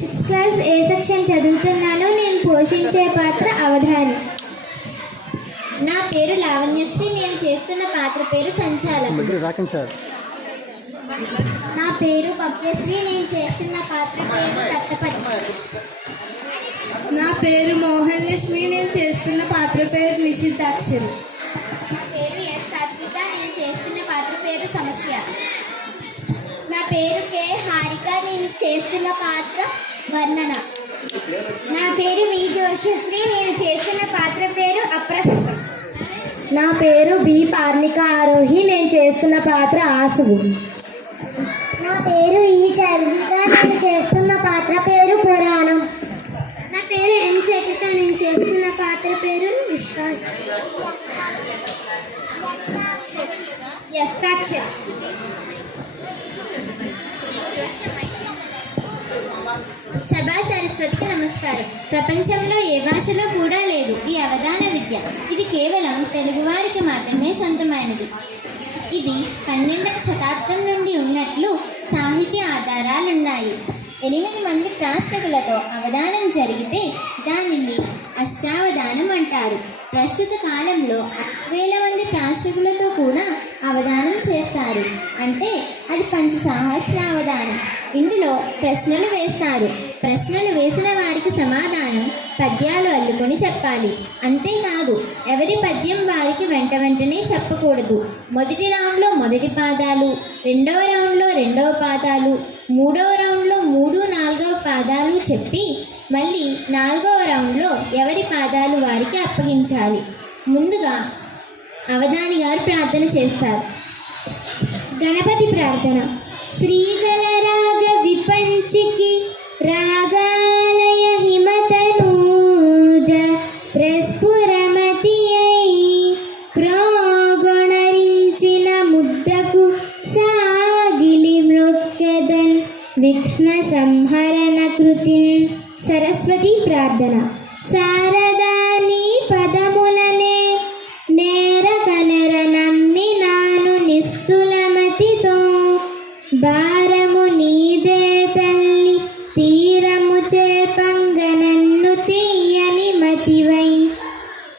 6th class ఏ section చదువుతున్నాను. నేను పోషించే పాత్ర అవధాని. నా పేరు లావణ్యశ్రీ. నేను చేస్తున్న పాత్ర పేరు సంచాలకుడు. నా పేరు భవ్యశ్రీ. నేను చేస్తున్న పాత్ర పేరు దత్తపతి. నా పేరు మోహన్ లక్ష్మి. నేను చేస్తున్న పాత్ర పేరు నిషిద్ధాక్షరి. నా పేరు ఎస్ అద్విత. నేను చేస్తున్న పాత్ర పేరు సమస్య. నా పేరు కే హారిక. నేను చేస్తున్న పాత్ర వర్ణన. నా పేరు వి జోషశ్రీ. నేను చేస్తున్న పాత్ర పేరు అప్రస్తుతం. నా పేరు బి పార్నిక ఆరోహి. నేను చేస్తున్న పాత్ర ఆసువు. నా పేరు ఈ చర్విక. నేను చేస్తున్న పాత్ర పేరు పురాణం. నా పేరు ఎం చక్రిక. నేను చేస్తున్న పాత్ర పేరు విశ్వాస. యస్తాక్షరి. సభా సరస్వతికి నమస్కారం. ప్రపంచంలో ఏ భాషలో కూడా లేదు ఈ అవధాన విద్య. ఇది కేవలం తెలుగువారికి మాత్రమే సొంతమైనది. ఇది 12వ శతాబ్దం నుండి ఉన్నట్లు సాహిత్య ఆధారాలున్నాయి. 8 మంది ప్రాశ్రకులతో అవధానం జరిగితే దానిని అష్టావధానం అంటారు. ప్రస్తుత కాలంలో 1000 మంది ప్రాశ్రకులతో కూడా అవధానం చేస్తారు. అంటే అది పంచసహస్రావధానం. ఇందులో ప్రశ్నలు వేస్తారు. ప్రశ్నలు వేసిన వారికి సమాధానం పద్యాలు అల్లుకొని చెప్పాలి. అంతేకాదు ఎవరి పద్యం వారికి వెంటనే చెప్పకూడదు. మొదటి రౌండ్లో మొదటి పాదాలు, రెండవ రౌండ్లో రెండవ పాదాలు, మూడవ రౌండ్లో 3, 4వ పాదాలు చెప్పి మళ్ళీ 4వ రౌండ్లో ఎవరి పాదాలు వారికి అప్పగించాలి. ముందుగా అవధాని గారు ప్రార్థన చేస్తారు. గణపతి ప్రార్థన. శ్రీగల రాగ విపంచికి రాగాలయ హిమతనూజ ప్రస్ఫురమతి అయి క్రోగొణరించిన ముద్దకు సాగిలి మ్రొక్కెదన్ విఘ్న సంహరణ కృతిన్. సరస్వతి ప్రార్థన. శారదా నీ పదములనే నేరకనెర నమ్మి నాను నిస్తులమతితో భారము నీదే తల్లి తీరము చేర్పంగనన్ను తీయని మతివై.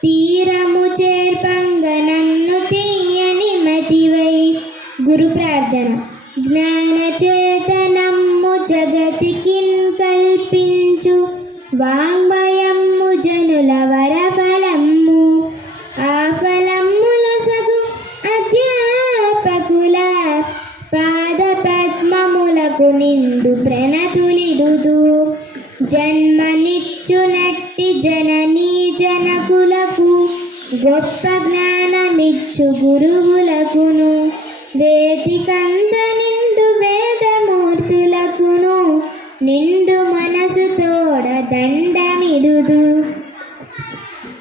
తీరము చేర్పంగనన్ను తీయని మతివై. గురు ప్రార్థన. జ్ఞాన చేతనమ్ము జగతికిన్ కల్పించు వాంగ్మయమ్ము జనుల వరఫలమ్ము. ఆ ఫలమ్ముల సగు అధ్యాపకుల పాద పద్మములకు నిండు ప్రణతులిడుతూ జన్మనిచ్చునట్టి జననీ జనకులకు గొప్ప జ్ఞానమిచ్చు గురువులకును వేదికంత నిండు వేదమూర్తులకును నిండు మనసు తోడ దండమిడుదు.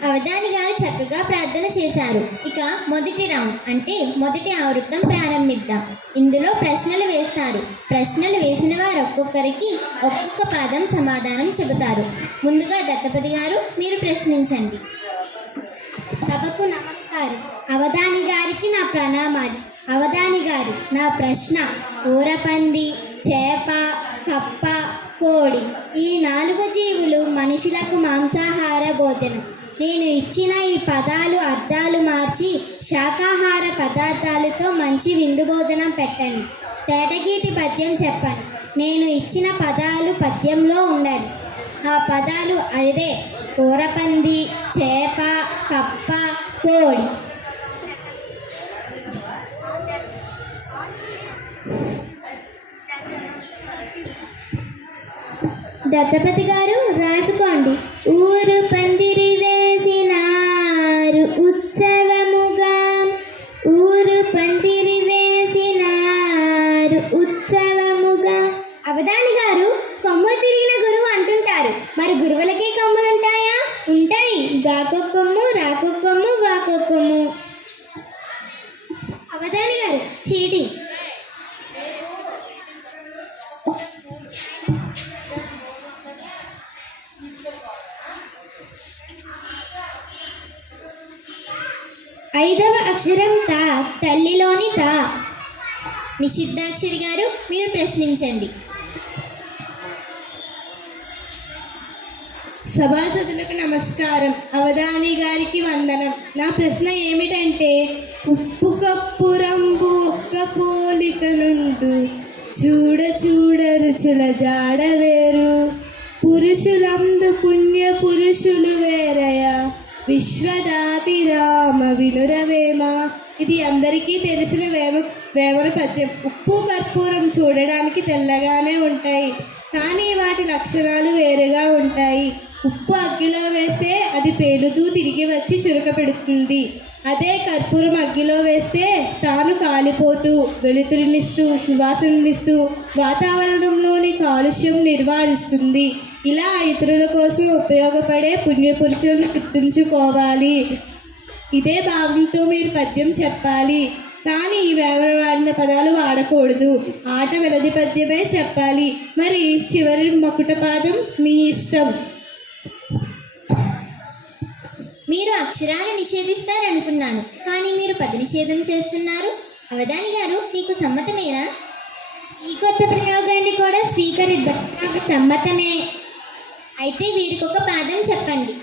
అవధాని గారు చక్కగా ప్రార్థన చేశారు. ఇక మొదటి రౌండ్ అంటే మొదటి ఆవృత్తం ప్రారంభిద్దాం. ఇందులో ప్రశ్నలు వేస్తారు. ప్రశ్నలు వేసిన వారు ఒక్కొక్కరికి ఒక్కొక్క పాదం సమాధానం చెబుతారు. ముందుగా దత్తపతి గారు మీరు ప్రశ్నించండి. సభకు నమస్కారం. అవధాని గారికి నా ప్రణామాలు. అవధాని గారు, నా ప్రశ్న ఊరపంది, చేప, కప్ప, కోడి ఈ 4 జీవులు మనుషులకు మాంసాహార భోజనం. నేను ఇచ్చిన ఈ పదాలు అర్థాలు మార్చి శాకాహార పదార్థాలతో మంచి విందు భోజనం పెట్టండి. తేటగీతి పద్యం చెప్పండి. నేను ఇచ్చిన పదాలు పద్యంలో ఉండాలి. ఆ పదాలు అదే ఊరపంది, చేప, కప్ప, కోడి. దత్తపతి గారు రాసుకోండి. ఊరు పందిరి వేసినారు ఉత్సవముగా. ఊరు పందిరి వేసినారు ఉత్సవముగా. అవధాని గారు, కొమ్ము తిరిగిన గురువు అంటుంటారు. మరి గురువులకే కొమ్ములుంటాయా? ఉంటాయి. గాకొక్కొమ్ము, రాకొక్కొమ్ము, వాకొక్కొమ్ము. అవధాని గారు చీటింగ్. ఐదవ అక్షరం తా, తల్లిలోని తా. నిషిద్ధాక్షరి గారు మీరు ప్రశ్నించండి. సభాసదులకు నమస్కారం. అవధాని గారికి వందనం. నా ప్రశ్న ఏమిటంటే, ఉప్పు కప్పు రంబు ఒక్క పోలిక నుండు చూడ చూడ రుచుల జాడ వేరు పురుషులందు పుణ్య పురుషులు వేరయ విశ్వదాభిరామ వినురవేమ. ఇది అందరికీ తెలిసిన వేమన పద్యం. ఉప్పు కర్పూరం చూడడానికి తెల్లగానే ఉంటాయి, కానీ వాటి లక్షణాలు వేరుగా ఉంటాయి. ఉప్పు అగ్గిలో వేస్తే అది పేలుతూ తిరిగి వచ్చి చురక పెడుతుంది. అదే కర్పూరం అగ్గిలో వేస్తే తాను కాలిపోతూ వెలుతురునిస్తూ సువాసననిస్తూ వాతావరణంలోని కాలుష్యం నిర్వహిస్తుంది. ఇలా ఇతరుల కోసం ఉపయోగపడే పుణ్యపురుషులను గుర్తుంచుకోవాలి. ఇదే భావంతో మీరు పద్యం చెప్పాలి, కానీ ఈ వేమన వాడిన పదాలు వాడకూడదు. ఆట వెలది పద్యమే చెప్పాలి. మరి చివరి మకుట పాదం మీ ఇష్టం. మీరు అక్షరాలు నిషేధిస్తారనుకున్నాను, కానీ మీరు పద నిషేధం చేస్తున్నారు. అవధాని గారు, మీకు సమ్మతమేనా? ఈ కొత్త ప్రయోగాన్ని కూడా స్వీకరిద్దాం. నాకు సమ్మతమే. అయితే వీరికొక పాదం చెప్పండి.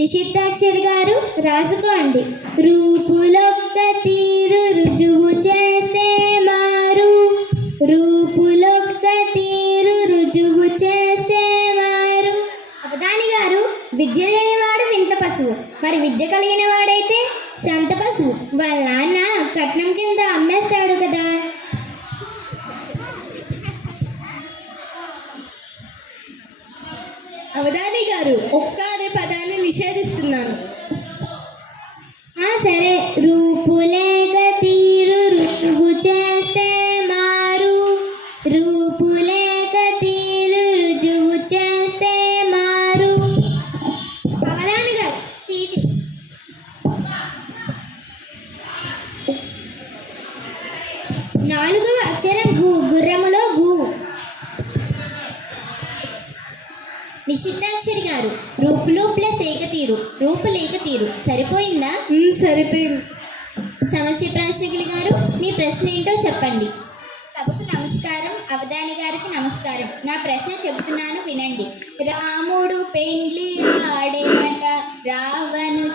నిషిద్ధాక్షరి గారు రాసుకోండి. రూపులొక్క తీరు రుజువు చేస్తే మారు, రూపులొక్క తీరు రుజువు చేస్తే మారు. అవధాని గారు, విద్య లేనివాడు వింత పశువు, మరి విద్య కలిగిన వాడైతే సంత పశువు. వాళ్ళ నాన్న కట్నం కింద అమ్మేస్తాడు కదా. అవధాని గారు, ఒక్క అనే పదాన్ని నిషేధిస్తున్నాను. సరే. రూపులేక తీరు రుజువు చేస్తే మారు, రూపులేక తీరు రుజువు చేస్తే మారు. అవధాని గారు, నాలుగవ అక్షరం గు, గుర్రములో గు. నిషిద్ధాక్షరి గారు, రూపులు ప్లస్ ఏకతీరు, రూపులేక తీరు సరిపోయిందా? సరిపోయింది. సమస్య ప్రాశ్నికులు గారు, మీ ప్రశ్న ఏంటో చెప్పండి. సభకు నమస్కారం. అవధాని గారికి నమస్కారం. నా ప్రశ్న చెబుతున్నాను, వినండి. రాముడు పెండ్లి ఆడేనట రావణు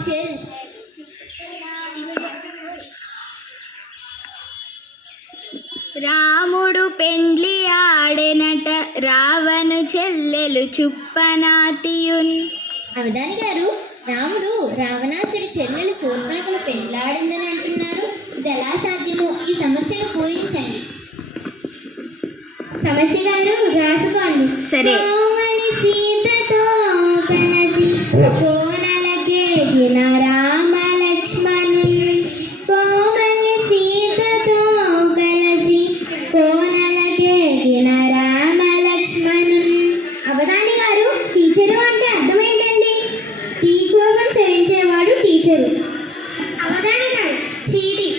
రాముడు పెండ్లి ఆడెనట రావణు చెల్లెలు చుప్పనాతియున్. అవధాని గారు, రాముడు రావణాసుడి చెల్లెలు శూర్పణఖను పెండ్లాడిందని అంటున్నారు. ఇది ఎలా సాధ్యమో ఈ సమస్యను పూరించండి. సమస్య గారు రాసుకోండి. సరే. కోమలి సీతతో కలసి కోనలకేగిన రామ లక్ష్మణున్. కోమలి సీతతో కలిసి కోనలకేగిన రామ లక్ష్మణున్. అవధాని గారు, టీచరు అంటే అర్థం ఏంటండి? టీ కోసం చరించేవాడు టీచరు. అవధాని గారు, చీటి.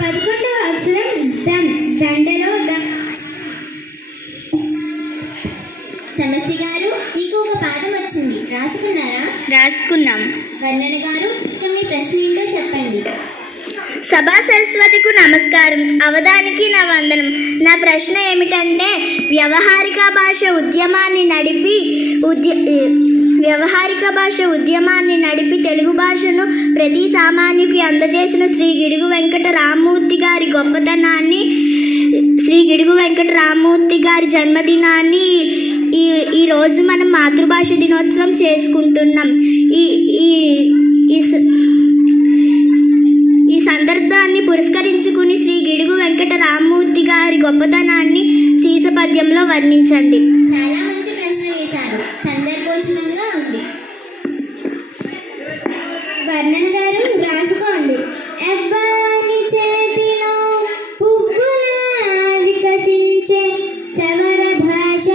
11వ అక్షరం దం, దండలో దం. సమస్య గారు, మీకు ఒక పాదం వచ్చింది, రాసుకున్నారా? రాసుకున్నాం. వర్ణన గారు, ఇక మీ ప్రశ్న ఏంటో చెప్పండి. సభా సరస్వతికు నమస్కారం. అవధానికి నా వందనం. నా ప్రశ్న ఏమిటంటే, వ్యవహారిక భాష ఉద్యమాన్ని నడిపి తెలుగు భాషను ప్రతి సామాన్యుకి అందజేసిన శ్రీ గిడుగు వెంకట రామ్మూర్తి గారి గొప్పతనాన్ని, శ్రీ గిడుగు వెంకట రామ్మూర్తి గారి జన్మదినాన్ని ఈరోజు మనం మాతృభాష దినోత్సవం చేసుకుంటున్నాం. ఈ సందర్భాన్ని పురస్కరించుకుని శ్రీ గిడుగు వెంకట రామ్మూర్తి గారి గొప్పతనాన్ని సీస పద్యంలో వర్ణించండి. చాలా మంచి ప్రశ్న వేశారు, సందర్భోచితంగా ఉంది. వర్ణన్ గారు రాసుకోండి. ఎవ్వాని చేతిలో పువ్వులా వికసించే సవర భాష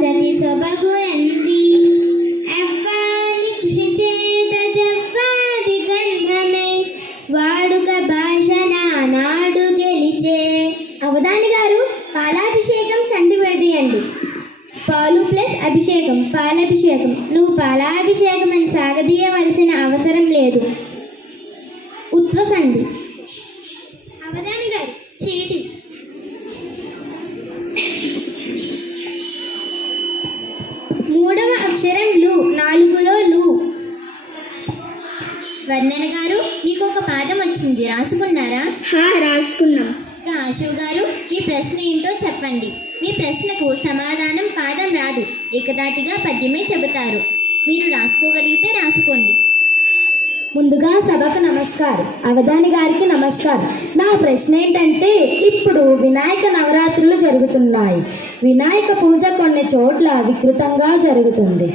సతి సొబగు ఎంది. ఎవ్వాని కృషి చేత జవ్వాది గంధమై వాడుక భాష నాడు గెలిచే. అవధాని గారు, పాలాభిషేకం సంధి విడదీయండి. పాలు ప్లస్ అభిషేకం, పాలాభిషేకం. నువ్వు పాలాభిషేకం అని సాగదీయవలసిన అవసరం లేదు. ఉత్వ సంధి. అవధాని గారు, చీటి. వర్ణన గారు, మీకు ఒక పాఠం వచ్చింది, రాసుకున్నారా? రాసుకున్నాం. ఇంకా ఆశు గారు, మీ ప్రశ్న ఏంటో చెప్పండి. మీ ప్రశ్నకు సమాధానం పాఠం రాదు, ఏకదాటిగా పద్యమే చెబుతారు. మీరు రాసుకోగలిగితే రాసుకోండి. ముందుగా సభకు నమస్కారం, అవధాని గారికి నమస్కారం. నా ప్రశ్న ఏంటంటే, ఇప్పుడు వినాయక నవరాత్రులు జరుగుతున్నాయి. వినాయక పూజ కొన్ని చోట్ల వికృతంగా జరుగుతుంది.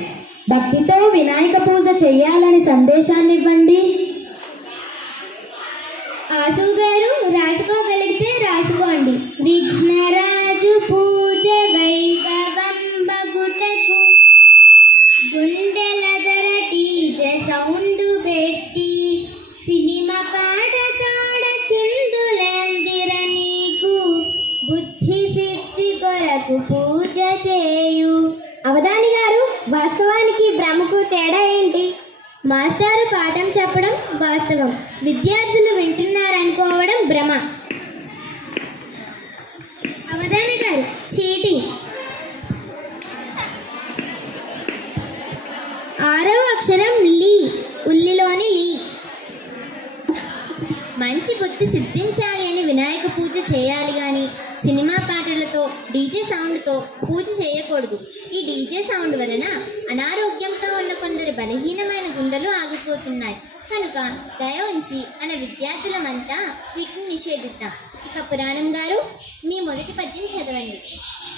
భక్తితో వినాయక పూజ చేయాలని సందేశాన్ని ఇవ్వండి. ఆశు గారు, రాసుకోగలిగితే రాసుకోండి. విఘ్నరాజు పూజ వైభవంబగుటకు గుండెల ధర డీజే సౌండ్ పెట్టి సినిమా పాట తాడ చిందులెందిర నీకు బుద్ధి సిద్ధి కొరకు పూజ చేయు. అవధాని గారు, వాస్తవానికి భ్రమకు తేడా ఏంటి? మాస్టారు పాఠం చెప్పడం వాస్తవం, విద్యార్థులు వింటున్నారనుకోవడం భ్రమ. అవధాని గారు, చీటింగ్. 6వ అక్షరం లీ, ఉల్లిలోని లీ. మంచి బుద్ధి సిద్ధించాలి అని వినాయక పూజ చేయాలి కానీ సినిమా పాటలతో డీజే సౌండ్తో పూజ చేయకూడదు. ఈ డీజే సౌండ్ వలన అనారోగ్యంతో ఉన్న కొందరు బలహీనమైన గుండెలు ఆగిపోతున్నాయి. కనుక దయ ఉంచి మన విద్యార్థులమంతా వీటిని నిషేధిద్దాం. ఇక పురాణం గారు, మీ మొదటి పద్యం చదవండి.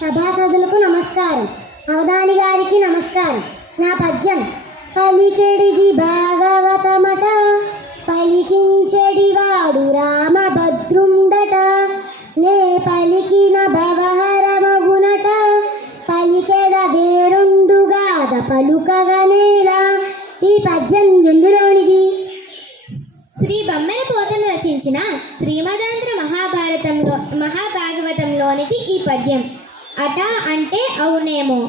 సభాసదులకు నమస్కారం, అవధాని గారికి నమస్కారం. నా పద్యం: పలికెడిది భాగవతమట, పలికించెడివాడు రామభద్రుండట, నే పలికిన భవహరమగునట, పలికెద వేరుండుగాద పలుకగనేలా. ఈ పద్యం ఎందులోనిది? శ్రీ బొమ్మెన పోతన రచించిన శ్రీమదాంధ్ర మహాభాగవతంలోనిది ఈ పద్యం. అట అంటే అవునేమో.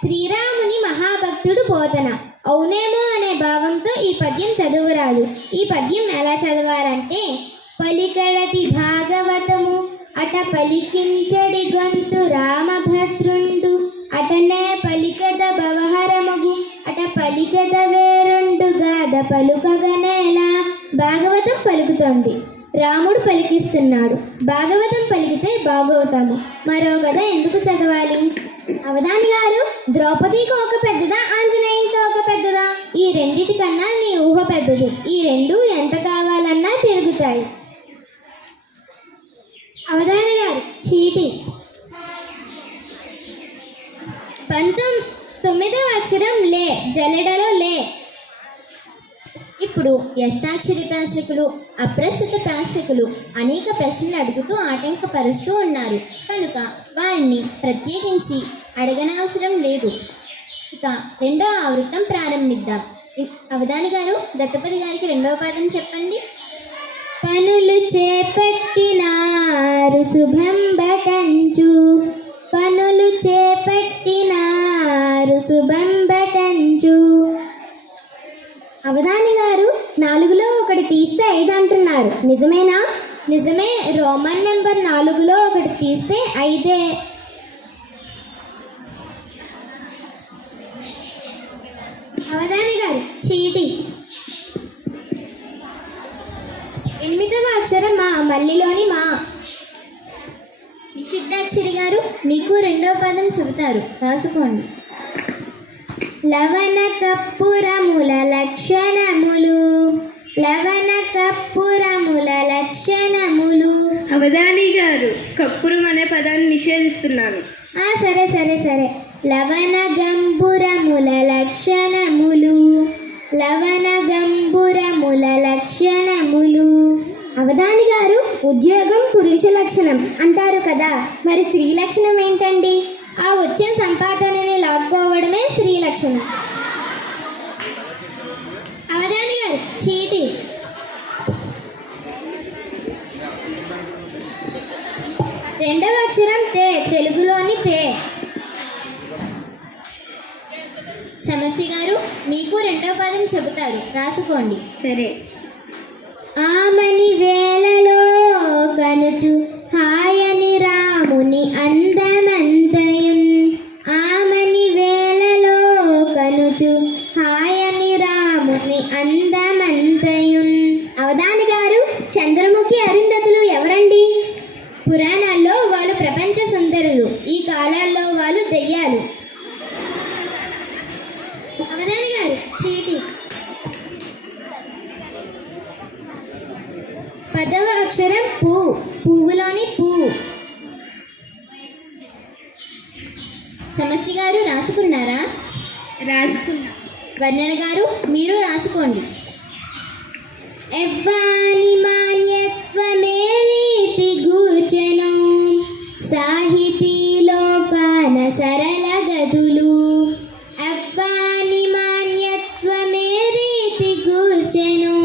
శ్రీరాముని మహాభక్తుడు పోతన. అవునేమో అనే భావంతో ఈ పద్యం చదువురాదు. ఈ పద్యం ఎలా చదవాలంటే, పలికడతి భాగవతము అట పలికించడి గొంతు రామభద్రుండు, అటనే పలికద భవహరమగు, అట పలికద వేరుండు గాద పలుకగనేలా. భాగవతం పలుకుతోంది, రాముడు పలికిస్తున్నాడు. భాగవతం పలికితే బాగవుతాము. మరో కథ ఎందుకు చదవాలి? అవధాని గారు, ద్రౌపదికి ఒక పెద్దదా, ఆంజనేయునికి ఒక పెద్దదా? ఈ రెండిటికన్నా నీ ఊహ పెద్దది. ఈ రెండు ఎంత కావాలన్నా పెరుగుతాయి. అవధాని గారు, చీటింగ్. 9వ అక్షరం లే, జల్లెడలో లే. ఇప్పుడు యస్తాక్షరి ప్రాశ్రకులు, అప్రస్తుత ప్రాశ్రకులు అనేక ప్రశ్నలు అడుగుతూ ఆటంకపరుస్తూ ఉన్నారు. కనుక వారిని ప్రత్యేకించి అడగనవసరం లేదు. ఇక 2వ ఆవృత్తం ప్రారంభిద్దాం. అవధాని గారు, దత్తపతి గారికి 2వ పాదం చెప్పండి. పనులు చేపట్టినారు శుభంబకంచు, పనులు చేపట్టినారు శుభంబకంచు. అవధాని గారు, 4లో 1 తీస్తే 5 అంటున్నారు, నిజమేనా? నిజమే. రోమన్ నెంబర్ 4లో 1 తీస్తే 5. అవధాని గారు, చీటింగ్. 8వ అక్షరం మా, మల్లిలోని మా. నిషిద్ధాక్షరి గారు, మీకు 2వ పాదం చెబుతారు, రాసుకోండి. లవణ కప్పురముల లక్షణములు, లవణ కప్పురముల లక్షణములు. అవధాని గారు, కప్పురం అనే పదాన్ని నిషేధిస్తున్నాను. సరే సరే సరే. లవణ గంబురముల లక్షణములు, లవణ గంబురముల లక్షణములు. అవధాని గారు, ఉద్యోగం పురుష లక్షణం అంటారు కదా, మరి స్త్రీ లక్షణం ఏంటండి? ఆ వచ్చిన సంపాదనని లాక్కోవడమే స్త్రీ లక్షణం. అవధాని గారు, చీటింగ్. 2వ అక్షరం తే, తెలుగులోని తే. సమస్య గారు, మీకు 2వ పాదం చెబుతారు, రాసుకోండి. సరే. ఆమని వేళలో కనుచు హాయని రాముని అందమంతయున్, ఆమని వేళలో కనుచు హాయని రాముని అందమంత అక్షరం పు, పువ్వులోని పు. సమస్య గారు రాసుకున్నారా? రాసుకున్నా. వర్ణన గారు మీరు రాసుకోండి. ఎవ్వాని మాన్యత్వమే రీతి గూర్చెను, సాహితీలోకాన సరళ గదులు. ఎవ్వాని మాన్యత్వమే రీతి గూర్చెను,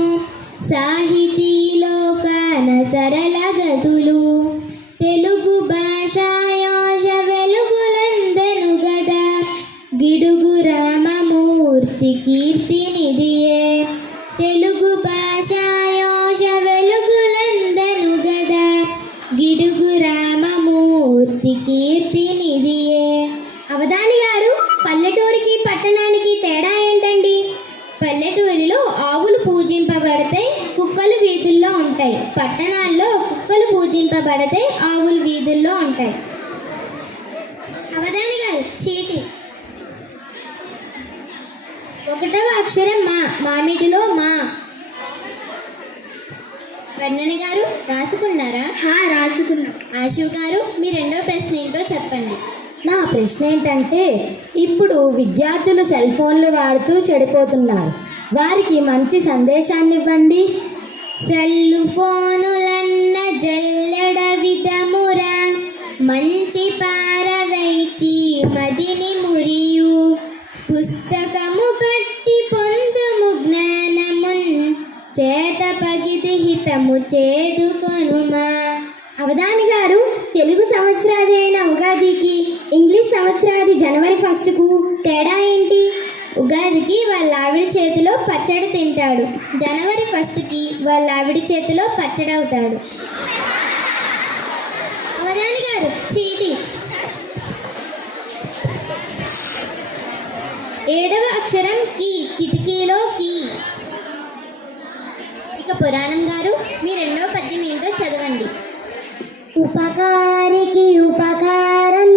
సాహితీలోకాన సరళ గదులు. తెలుగు భాషాయోష వెలుగులందెను గదా, గిడుగు రామమూర్తి కీర్తి నిధియే. తెలుగు భాషాయోష వెలుగులందెను గదా, గిడుగు రామమూర్తి కీర్తి నిధియే. అవధాని గారు, పల్లెటూరికి పట్టణానికి తేడా ఏంటండి? పల్లెటూరిలో ఆవులు పూజింపబడతాయి, కుక్కలు వీధుల్లో ఉంటాయి. పట్టణాల్లో కుక్కలు పూజింపబడతాయి, ఆవులు వీధుల్లో ఉంటాయి. అవధాని గారు, చీటి. ఒకటవ అక్షరం మా, మామిడిలో మా. వర్ణన గారు రాసుకున్నారా? రాసుకున్నాం. ఆశు గారు మీ రెండో ప్రశ్న ఏంటో చెప్పండి. నా ప్రశ్న ఏంటంటే, ఇప్పుడు విద్యార్థులు సెల్ ఫోన్లు వాడుతూ చెడిపోతున్నారు. వారికి మంచి సందేశాన్ని ఇవ్వండి. సెల్లు ఫోనులన్న జల్లెడ విధమురా, మంచి పారవైచి మదిని మురియు. పుస్తకము పట్టి పొందుము జ్ఞానమున్, చేత పగిది హితము చేదుకొనుమా. అవధాని గారు, తెలుగు సంవత్సరాది అయిన ఉగాదికి ఇంగ్లీష్ సంవత్సరాది జనవరి 1కు తేడా ఏంటి? ఉగాదికి వాళ్ళ ఆవిడ చేతిలో పచ్చడి తింటాడు, జనవరి 1కి వాళ్ళ ఆవిడ చేతిలో పచ్చడి అవుతాడు. అవధాని గారు, చీటి. ఏడవ అక్షరం కి, కిటికీలో కి. ఇక పురాణం గారు మీ రెండో పద్యం ఏంటో చదవండి. ఉపకారికి ఉపకారం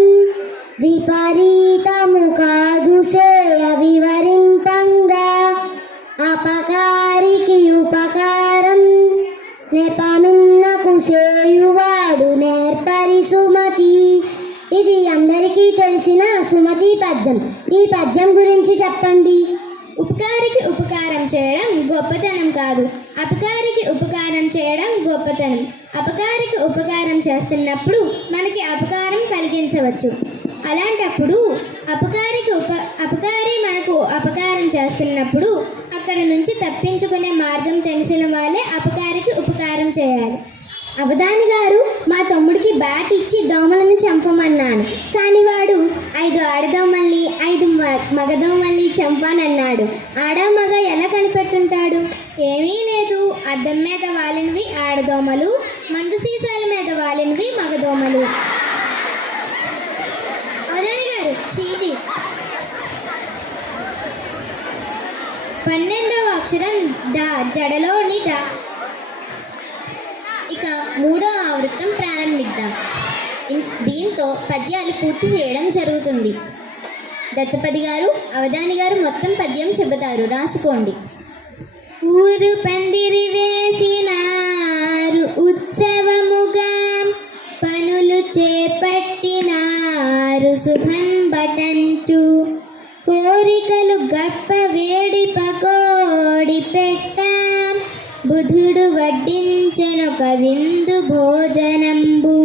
విపరీతము కాదు సేయ వివరింపంగా, అపకారికి ఉపకారం నెపనున్నకు సేయువాడు నేర్పరి సుమతి. ఇది అందరికీ తెలిసిన సుమతి పద్యం. ఈ పద్యం గురించి చెప్పండి. ఉపకారికి ఉపకారం చేయడం గొప్పతనం కాదు, అపకారికి ఉపకారం చేయడం గొప్పతనం. అపకారికి ఉపకారం చేస్తున్నప్పుడు మనకి అపకారం కలిగించవచ్చు. అలాంటప్పుడు అపకారి మనకు అపకారం చేస్తున్నప్పుడు అక్కడ నుంచి తప్పించుకునే మార్గం తెలిసిన వాళ్ళే అపకారికి ఉపకారం చేయాలి. అవధాని గారు, మా తమ్ముడికి బ్యాట్ ఇచ్చి దోమలను చంపమన్నాను, కానీ వాడు 5 ఆడదోమల్ని 5 మగదోమల్ని చంపానన్నాడు. ఆడ మగ ఎలా కనిపెట్టుంటాడు? ఏమీ లేదు, అద్దం మీద వాలినవి ఆడదోమలు, మందు సీసాల మీద వాలినవి మగదోమలు. అవధాని గారు, చీటి. 12వ అక్షరం డా, జడలోని డా. ఇక మూడో ఆవృత్తం ప్రారంభిద్దాం. దీంతో పద్యాలు పూర్తి చేయడం జరుగుతుంది. దత్తపది గారు, అవధాని గారు మొత్తం పద్యం చెబుతారు, రాసుకోండి. ఊరు పందిరి వేసినారు ఉత్సవముగా, పనులు చేపట్టినారు శుభం బటంచు. కోరికలు గప్ప వేడి పకోడి పెట్టాం, బుధుడు వడ్డించెనొక విందు భోజనంబు.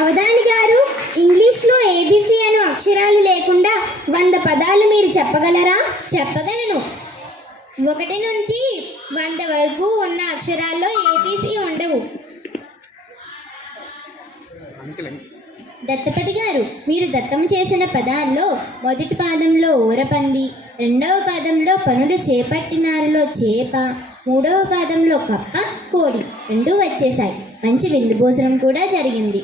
అవధాని గారు, ఇంగ్లీష్లో ఏబిసి అను అక్షరాలు లేకుండా 100 పదాలు మీరు చెప్పగలరా? చెప్పగలను. 1 నుంచి 100 వరకు ఉన్న అక్షరాల్లో ఏబిసి ఉండవు. దత్తపతి గారు, మీరు దత్తము చేసిన పదాల్లో మొదటి పాదంలో ఊరపంది, రెండవ పాదంలో పనులు చేపట్టినారులో చేప, మూడవ పాదంలో కప్ప, కోడి 2 వచ్చేశాయి. మంచి విందు భోజనం కూడా జరిగింది.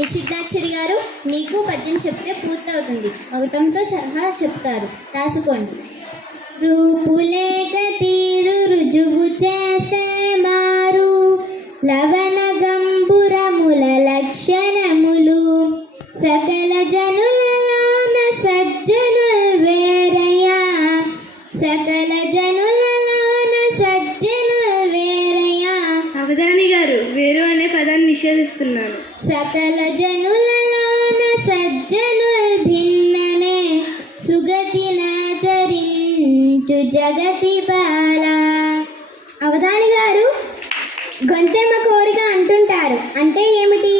నిషిద్ధాక్షరి గారు, నీకు పద్యం చెప్తే పూర్తవుతుంది. మగుటంతో సహా చెప్తారు, రాసుకోండి. రూపులేక తీరు రుజువు చేస్తే మారు, లవణ గంబురముల లక్షణములు, సకల జనులలోన సజ్జనుల్ వేళ రక్షించు జగతి బాల. అవధాని గారు గొంతెమ్మ కోరిక అంటుంటారు, అంటే ఏమిటి?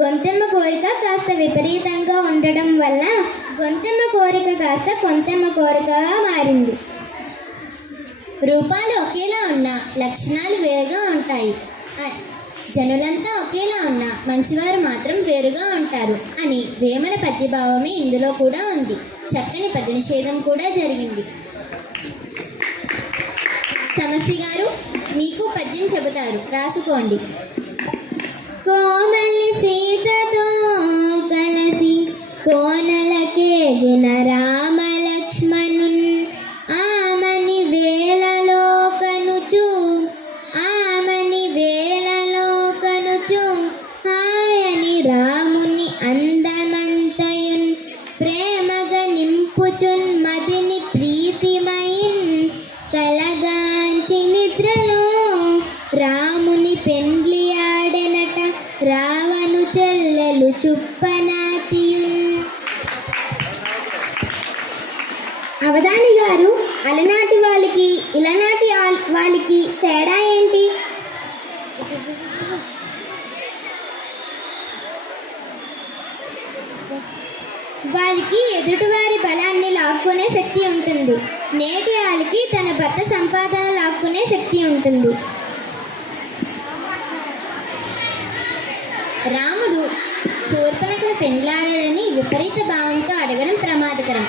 గొంతెమ్మ కోరిక కాస్త విపరీతంగా ఉండడం వల్ల గొంతెమ్మ కోరిక కాస్త కొంతెమ్మ కోరికగా మారింది. రూపాలు ఒకేలా ఉన్న లక్షణాలు వేరుగా ఉంటాయి. జనులంతా ఒకేలా ఉన్న మంచివారు మాత్రం వేరుగా ఉంటారు అని వేమన పద్యభావమే ఇందులో కూడా ఉంది. చక్కని పదనిషేధం కూడా జరిగింది. సమస్య గారు మీకు పద్యం చెబుతారు, రాసుకోండి. కోమలి సీతతో కలసి కోనలకేగిన రామ లక్ష్మణున్ ఆమని వేలలో కనుచు హాయని రాముని అందమంతయున్ ప్రేమగా నింపుచున్ మదిని ప్రీతిమయిన్ కలగాంచి నిద్రలో రాముని పెండ్లి ఆడెనట రావణు చెల్లెలు చుప్పనాతియున్. అవధాని గారు అలనాటి వాళ్ళకి ఇలనాటి వాళ్ళకి తేడా ఏంటి? వాళ్ళకి ఎదుటివారి బలాన్ని లాక్కునే శక్తి ఉంటుంది. నేటి వాళ్ళకి తన భర్త సంపాదన లాక్కునే శక్తి ఉంటుంది. రాముడు శూర్పణఖను పెండ్లాడని విపరీత భావంతో అడగడం ప్రమాదకరం.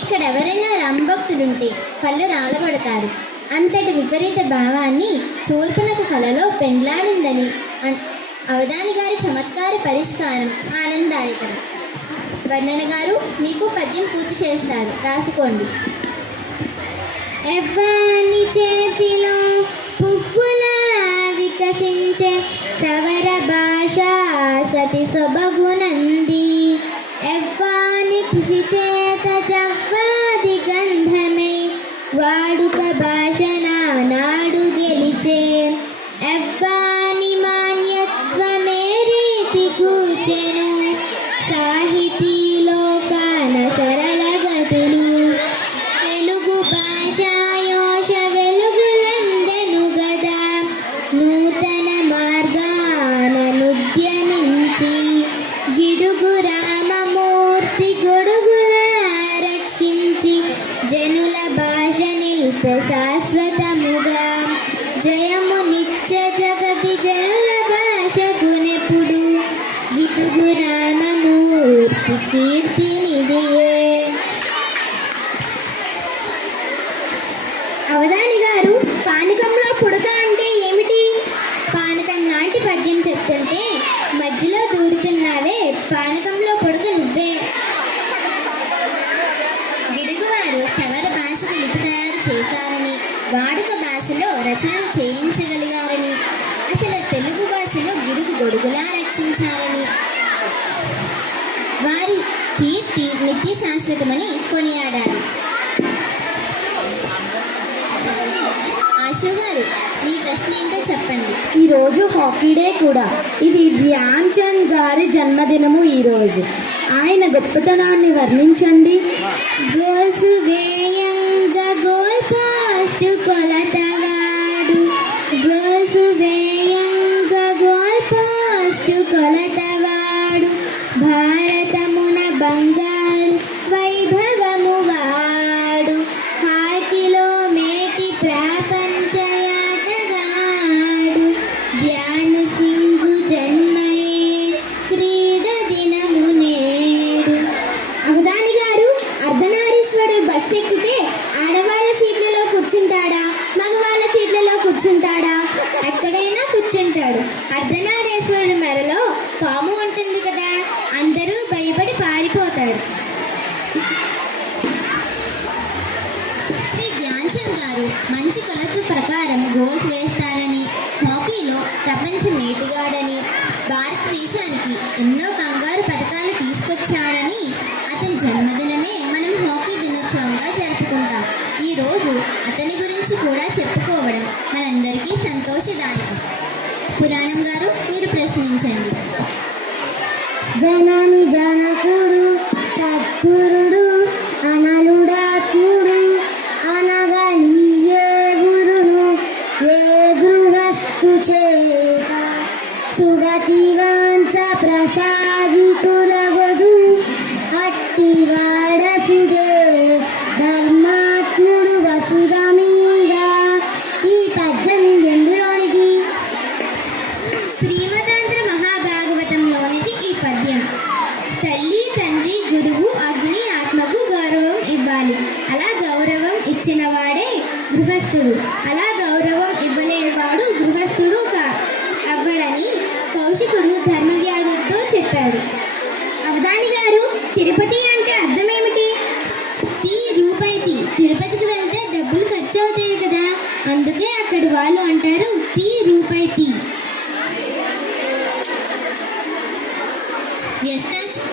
ఇక్కడ ఎవరైనా రామభక్తులుంటే పళ్ళు రాలగొడతారు. అంతటి విపరీత భావాన్ని శూర్పణఖ కలలో పెండ్లాడిందని అవధాని గారి చమత్కార పరిష్కారం ఆనందదాయకరం. వర్ణన గారు మీకు పద్యం పూర్తి చేస్తారు, రాసుకోండి. ఎవ్వాని చేతిలో పువ్వులా వికసించే సవర భాష సతి సొబగునంది ఎవ్వాని కృషి చేత జవ్వాది గంధమై వాడుక భాషణ నాడు గెలిచే ఎవ్వాని మాన్యత్వమే రీతి కూచెను సాహితీలో కాన సరళ గతులు తెలుగు భాషాయోష వెలుగులందెను గదా నూతన మార్గాననుద్యమించి గిడుగు రామమూర్తి గొడుగుల రక్షించి జనుల భాష నిలిపే శాశ్వతముగా జయము నిత్య జగతి జనుల భాషకునెప్పుడు గిడుగు రామమూర్తి కీర్తి నిధియే. అవధాని గారు పానకంలో పుడక అంటే ఏమిటి? పానకం నాటి పద్యం చెప్తుంటే మధ్యలో దూరుతున్నావే, పానకంలో పుడక నువ్వే. గిడుగువారు సవర భాషకు లిపి తయారు చేశారని, వాడుక భాషలో రచనలు చేయించగలిగారని, అసలు తెలుగు భాషలో గిడుగు గొడుగులా రక్షించారని, వారి కీర్తి నిత్య శాశ్వతమని కొనియాడారు. ఆశు గారు మీ ప్రశ్న ఏంటో చెప్పండి. ఈరోజు హాకీ డే కూడా. ఇది ధ్యాన్ చంద్ గారి జన్మదినము. ఈరోజు ఆయన గొప్పతనాన్ని వర్ణించండి. గోల్స్ వేయంగా గోల్ పోస్ట్ కొలతవాడు గోల్స్ వేయంగా గోల్ పోస్ట్ కొలతవాడు భారతమున బంగారు వైభవము వాడు హాకీలో మేటి ప్రపంచయాటగాడు ధ్యాన్ సింగు జన్మయే క్రీడ దినము నేడు. అవధాని గారు అర్ధనారీశ్వరుడు బస్సు ఎక్కితే ఆడవాళ్ళ సీట్లలో కూర్చుంటాడా, మగవాళ్ళ సీట్లలో కూర్చుంటాడా? ఎక్కడైనా కూర్చుంటాడు. అర్ధనారీశ్వరుడు మెడలో పాము ఉంటుంది కదా, అందరూ భయపడి పారిపోతారు. శ్రీ ధ్యాన్ చంద్ గారు మంచి కొలత ప్రకారం గోల్స్ వేస్తాడని, హాకీలో ప్రపంచ మేటిగాడని, భారతదేశానికి ఎన్నో బంగారు పథకాలు తీసుకొచ్చాడని అతని జన్మదినమే మనం హాకీ దినోత్సవంగా జరుపుకుంటాం. ఈరోజు అతని గురించి కూడా చెప్పుకోవడం మనందరికీ సంతోషదాయకం. పురాణం గారు మీరు ప్రశ్నించండి. జనని జనకుడు సద్గురుడు అనలుడాత్ముడు అనగా ఇచ్చిన వాడే గృహస్థుడు. అలా గౌరవం ఇవ్వలేని వాడు గృహస్థుడు అవ్వడని కౌశికుడు ధర్మవ్యాధుడితో చెప్పాడు. అవధాని గారు, తిరుపతి అంటే అర్థం ఏమిటి? రూపాయి. తిరుపతికి వెళ్తే డబ్బులు ఖర్చు అవుతాయి కదా, అందుకే అక్కడి వాళ్ళు అంటారు రూపాయి.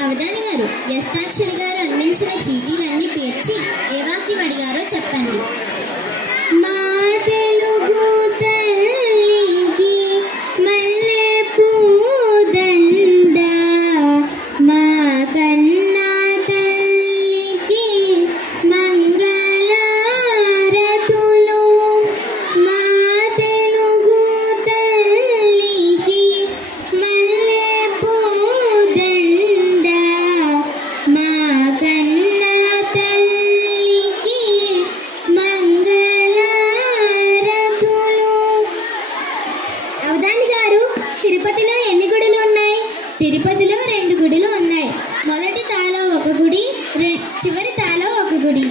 అవధాని గారు, వ్యస్తాక్షరి గారు అందించిన చీటీలన్నీ పేర్చి ఏ వాక్యం అడిగారో చెప్పండి. మా తెలుగు తల్లికి మల్లె పూదండ, మా కన్నా తల్లికి మంగళారతులు. మా తెలుగు తల్లికి మల్లె పూదండ, మా కన్నా తల్లికి మంగళారతులు. అవధాని గారు, తిరుపతిలో ఎన్ని గుడులు ఉన్నాయి? తిరుపతిలో 2 గుడులు ఉన్నాయి. మొదటి తాలో ఒక గుడి, చివరి తాలో ఒక గుడి.